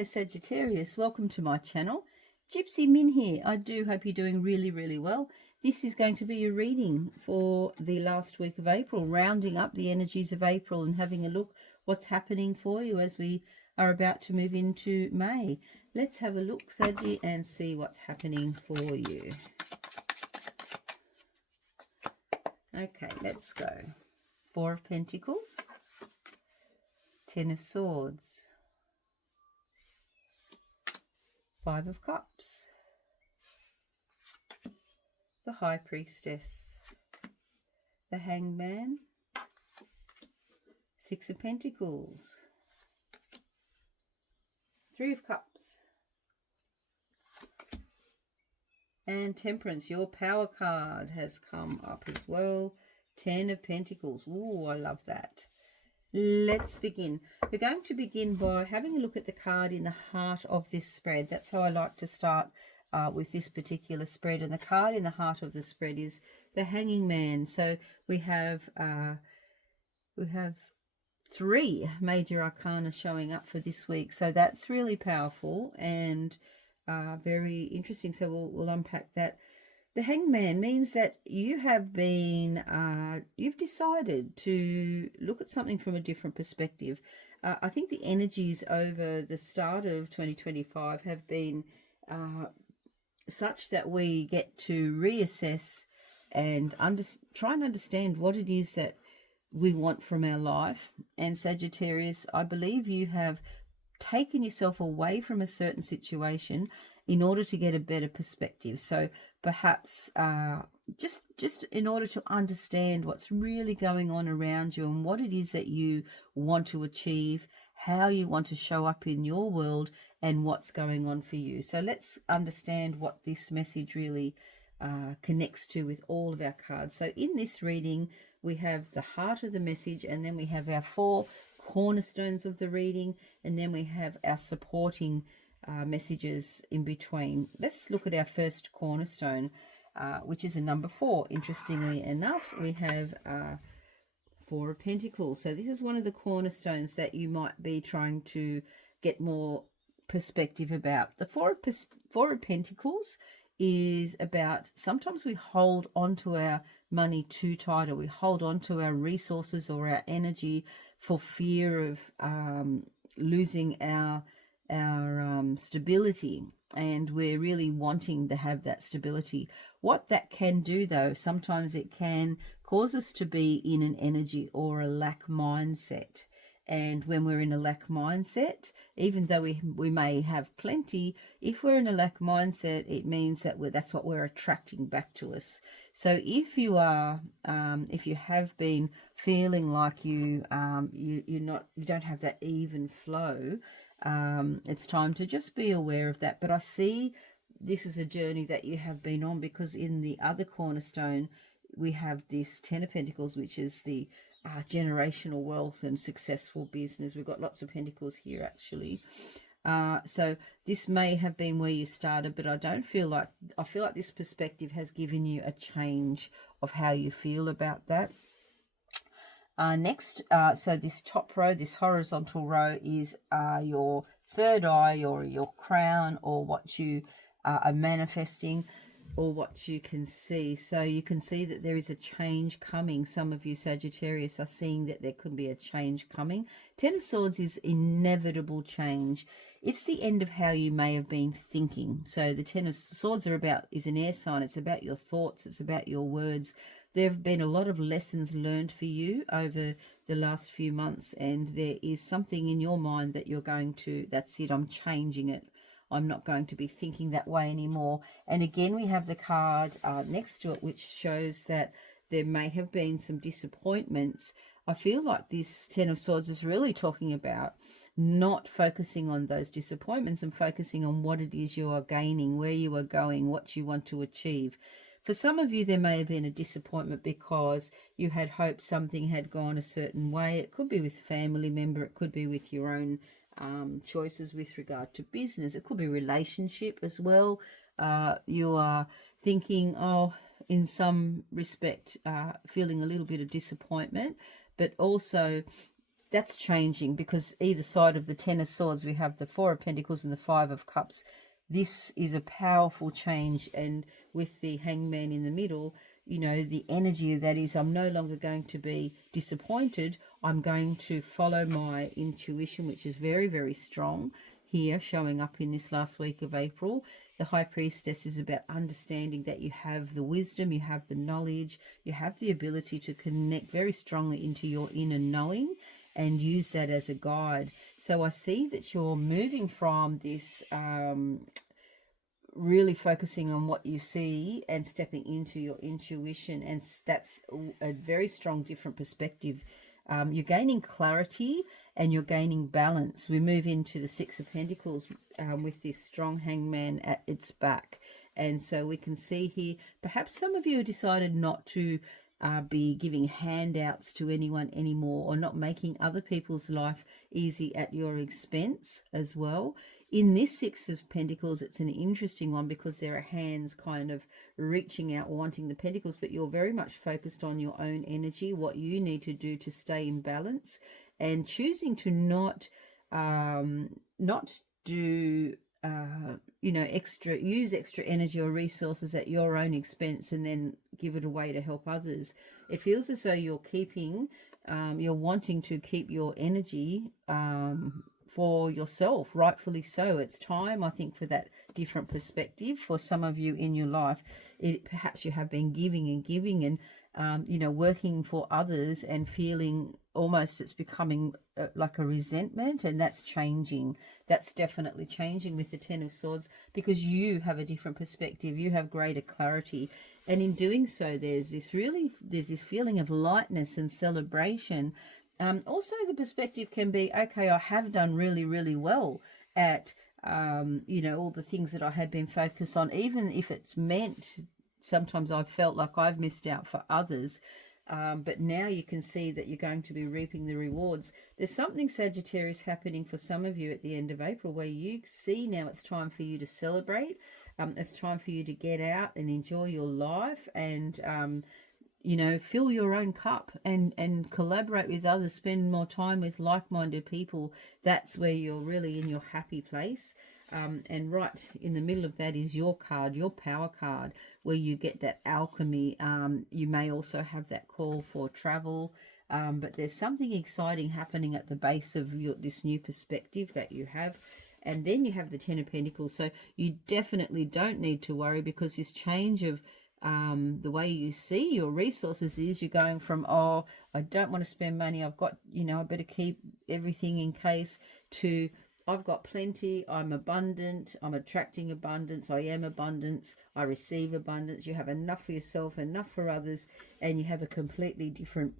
Hello Sagittarius, welcome to my channel. GypsyMin here. I do hope you're doing really well. This is going to be a reading for the last week of April, rounding up the energies of April and having a look what's happening for you as we are about to move into May. Let's have a look, Saggy, and see what's happening for you. Okay, let's go. Four of Pentacles, Ten of Swords, Five of Cups, the High Priestess, the Hangman, Six of Pentacles, Three of Cups, and Temperance. Your power card has come up as well. Ten of Pentacles. Ooh, I love that. Let's begin. We're going to begin by having a look at the card in the heart of this spread. That's how I like to start with this particular spread. And the card in the heart of the spread is the Hanging Man. So we have three major arcana showing up for this week. So that's really powerful and very interesting. So we'll unpack that. The Hangman means that you have been, you've decided to look at something from a different perspective. I think the energies over the start of 2025 have been such that we get to reassess and try and understand what it is that we want from our life. And Sagittarius, I believe you have taken yourself away from a certain situation in order to get a better perspective. So perhaps just in order to understand what's really going on around you and what it is that you want to achieve, how you want to show up in your world and what's going on for you. So let's understand what this message really connects to with all of our cards. So in this reading, we have the heart of the message, and then we have our four cornerstones of the reading, and then we have our supporting messages in between. Let's look at our first cornerstone, which is a number 4. Interestingly enough, we have Four of Pentacles. So this is one of the cornerstones that you might be trying to get more perspective about. The Four of Pentacles is about, sometimes we hold on to our money too tight, or we hold on to our resources or our energy for fear of losing our stability, and we're really wanting to have that stability. What that can do, though, sometimes it can cause us to be in an energy or a lack mindset. And when we're in a lack mindset, even though we may have plenty, if we're in a lack mindset, it means that that's what we're attracting back to us. So if you are, if you have been feeling like you don't have that even flow, it's time to just be aware of that. But I see this is a journey that you have been on, because in the other cornerstone we have this Ten of Pentacles, which is the generational wealth and successful business. We've got lots of pentacles here actually. So this may have been where you started, but I feel like this perspective has given you a change of how you feel about that. Next, so this top row, this horizontal row, is your third eye, or your crown, or what you are manifesting, or what you can see. So you can see that there is a change coming. Some of you Sagittarius are seeing that there could be a change coming. Ten of Swords is inevitable change. It's the end of how you may have been thinking. So the Ten of Swords is an air sign. It's about your thoughts. It's about your words. There have been a lot of lessons learned for you over the last few months, and there is something in your mind that you're going to, that's it, I'm changing it. I'm not going to be thinking that way anymore. And again, we have the card next to it, which shows that there may have been some disappointments. I feel like this Ten of Swords is really talking about not focusing on those disappointments and focusing on what it is you are gaining, where you are going, what you want to achieve. For some of you, there may have been a disappointment because you had hoped something had gone a certain way. It could be with a family member. It could be with your own choices with regard to business. It could be relationship as well. You are thinking, oh, in some respect, feeling a little bit of disappointment, but also that's changing, because either side of the Ten of Swords, we have the Four of Pentacles and the Five of Cups. This is a powerful change, and with the Hangman in the middle, you know, the energy of that is, I'm no longer going to be disappointed. I'm going to follow my intuition, which is very, very strong here, showing up in this last week of April. The High Priestess is about understanding that you have the wisdom, you have the knowledge, you have the ability to connect very strongly into your inner knowing and use that as a guide. So I see that you're moving from this really focusing on what you see and stepping into your intuition, and that's a very strong different perspective. You're gaining clarity and you're gaining balance. We move into the Six of Pentacles with this strong Hangman at its back, and so we can see here perhaps some of you have decided not to be giving handouts to anyone anymore, or not making other people's life easy at your expense as well. In this Six of Pentacles, it's an interesting one because there are hands kind of reaching out, wanting the pentacles, but you're very much focused on your own energy, what you need to do to stay in balance, and choosing to not do you know, use extra energy or resources at your own expense and then give it away to help others. It feels as though you're keeping you're wanting to keep your energy for yourself, rightfully so. It's time, I think, for that different perspective for some of you in your life. Perhaps you have been giving and you know, working for others and feeling almost it's becoming like a resentment, and that's changing. That's definitely changing with the Ten of Swords, because you have a different perspective, you have greater clarity, and in doing so there's this feeling of lightness and celebration. Also the perspective can be, okay, I have done really, really well at you know, all the things that I had been focused on, even if it's meant sometimes I've felt like I've missed out for others. But now you can see that you're going to be reaping the rewards. There's something, Sagittarius, happening for some of you at the end of April where you see now it's time for you to celebrate. It's time for you to get out and enjoy your life and, you know, fill your own cup and collaborate with others, spend more time with like-minded people. That's where you're really in your happy place. And right in the middle of that is your card, your power card, where you get that alchemy. You may also have that call for travel, but there's something exciting happening at the base of this new perspective that you have. And then you have the Ten of Pentacles. So you definitely don't need to worry, because this change of the way you see your resources is, you're going from, oh, I don't want to spend money, I've got, you know, I better keep everything in case, to I've got plenty, I'm abundant, I'm attracting abundance, I am abundance, I receive abundance. You have enough for yourself, enough for others, and you have a completely different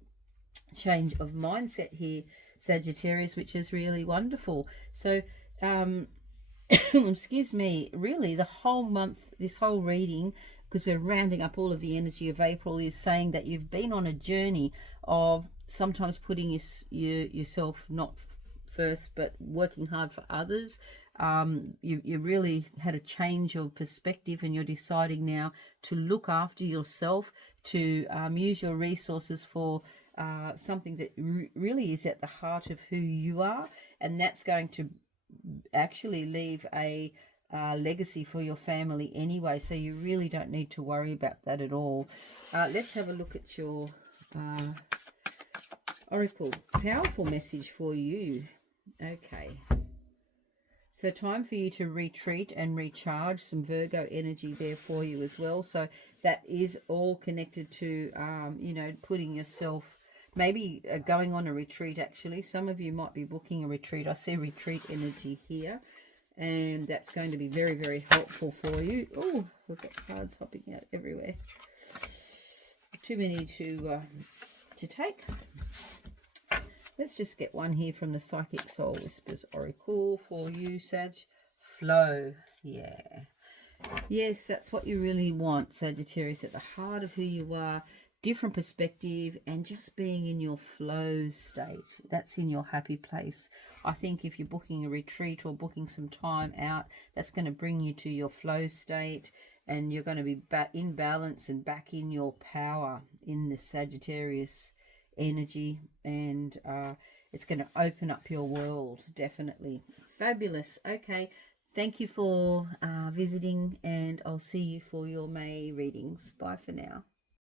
change of mindset here, Sagittarius, which is really wonderful. So excuse me, really the whole month, this whole reading, because we're rounding up all of the energy of April, is saying that you've been on a journey of sometimes putting yourself not first, but working hard for others. You really had a change of perspective, and you're deciding now to look after yourself, to use your resources for something that really is at the heart of who you are, and that's going to actually leave a legacy for your family anyway, so you really don't need to worry about that at all. Let's have a look at your oracle powerful message for you. Okay, so time for you to retreat and recharge. Some Virgo energy there for you as well. So that is all connected to, you know, putting yourself, maybe going on a retreat. Actually, some of you might be booking a retreat. I see retreat energy here, and that's going to be very, very helpful for you. Oh, we've got cards hopping out everywhere. Too many to take. Let's just get one here from the Psychic Soul Whispers Oracle for you, Sag. Flow. Yeah. Yes, that's what you really want, Sagittarius, at the heart of who you are. Different perspective and just being in your flow state. That's in your happy place. I think if you're booking a retreat or booking some time out, that's going to bring you to your flow state, and you're going to be back in balance and back in your power in the Sagittarius energy, and it's going to open up your world, definitely. Fabulous. Okay, thank you for visiting, and I'll see you for your May readings. Bye for now.